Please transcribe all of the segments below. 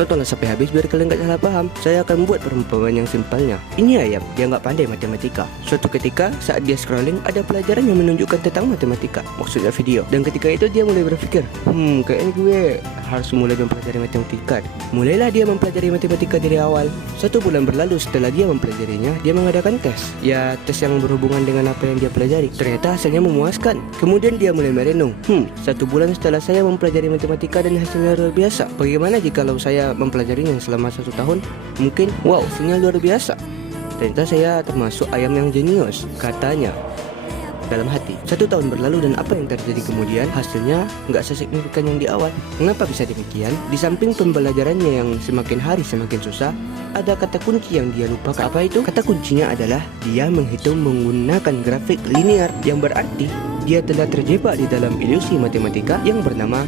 Tontonlah sampai habis biar kalian gak salah paham. Saya akan membuat perumpamaan yang simpelnya. Ini ayam, dia gak pandai matematika. Suatu ketika saat dia scrolling, ada pelajaran yang menunjukkan tentang matematika, maksudnya video. Dan ketika itu dia mulai berpikir, kayaknya gue harus mulai mempelajari matematika. Mulailah dia mempelajari matematika dari awal. 1 bulan berlalu setelah dia mempelajarinya, dia mengadakan tes. Ya, tes yang berhubungan dengan apa yang dia pelajari. Ternyata hasilnya memuaskan. Kemudian dia mulai merenung. 1 bulan setelah saya mempelajari matematika dan hasilnya luar biasa. Bagaimana jikalau saya mempelajarinya selama 1 tahun? Mungkin, wow, hasilnya luar biasa. Ternyata saya termasuk ayam yang jenius, katanya dalam hati. 1 tahun berlalu dan apa yang terjadi kemudian? Hasilnya nggak sesignifikan yang di awal. Mengapa bisa demikian? Di samping pembelajarannya yang semakin hari semakin susah, ada kata kunci yang dia lupakan. Apa itu? Kata kuncinya adalah dia menghitung menggunakan grafik linear, yang berarti dia telah terjebak di dalam ilusi matematika yang bernama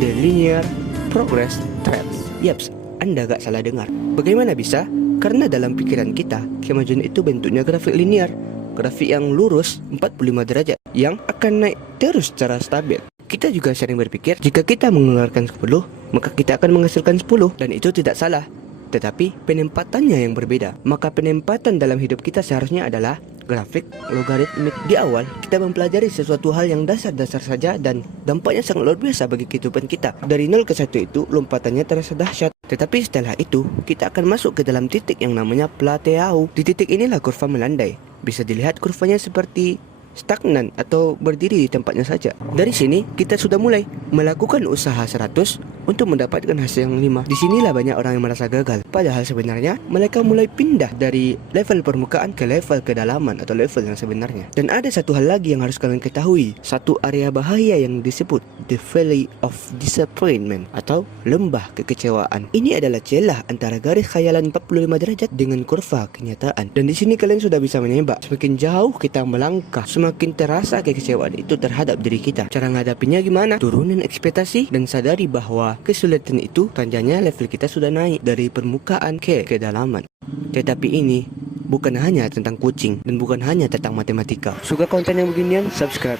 the linear progress trap. Yaps, Anda gak salah dengar. Bagaimana bisa? Karena dalam pikiran kita, kemajuan itu bentuknya grafik linear, grafik yang lurus 45 derajat yang akan naik terus secara stabil. Kita juga sering berpikir jika kita mengeluarkan 10, maka kita akan menghasilkan 10, dan itu tidak salah. Tetapi penempatannya yang berbeda. Maka penempatan dalam hidup kita seharusnya adalah grafik logaritmik. Di awal kita mempelajari sesuatu hal yang dasar-dasar saja dan dampaknya sangat luar biasa bagi kehidupan kita. Dari 0 ke 1 itu lompatannya terasa dahsyat. Tetapi setelah itu kita akan masuk ke dalam titik yang namanya plateau. Di titik inilah kurva melandai. Bisa dilihat kurvanya seperti stagnan atau berdiri di tempatnya saja. Dari sini kita sudah mulai melakukan usaha 100 untuk mendapatkan hasil yang 5. Disinilah banyak orang yang merasa gagal. Padahal sebenarnya mereka mulai pindah dari level permukaan ke level kedalaman atau level yang sebenarnya. Dan ada satu hal lagi yang harus kalian ketahui. Satu area bahaya yang disebut the valley of disappointment atau lembah kekecewaan. Ini adalah celah antara garis khayalan 45 derajat dengan kurva kenyataan. Dan di sini kalian sudah bisa menembak. Semakin jauh kita melangkah, semakin terasa kekecewaan itu terhadap diri kita. Cara menghadapinya gimana? Turunin ekspektasi dan sadari bahwa kesulitan itu tandanya level kita sudah naik dari permukaan ke kedalaman. Tetapi ini bukan hanya tentang kucing dan bukan hanya tentang matematika. Suka konten yang beginian? Subscribe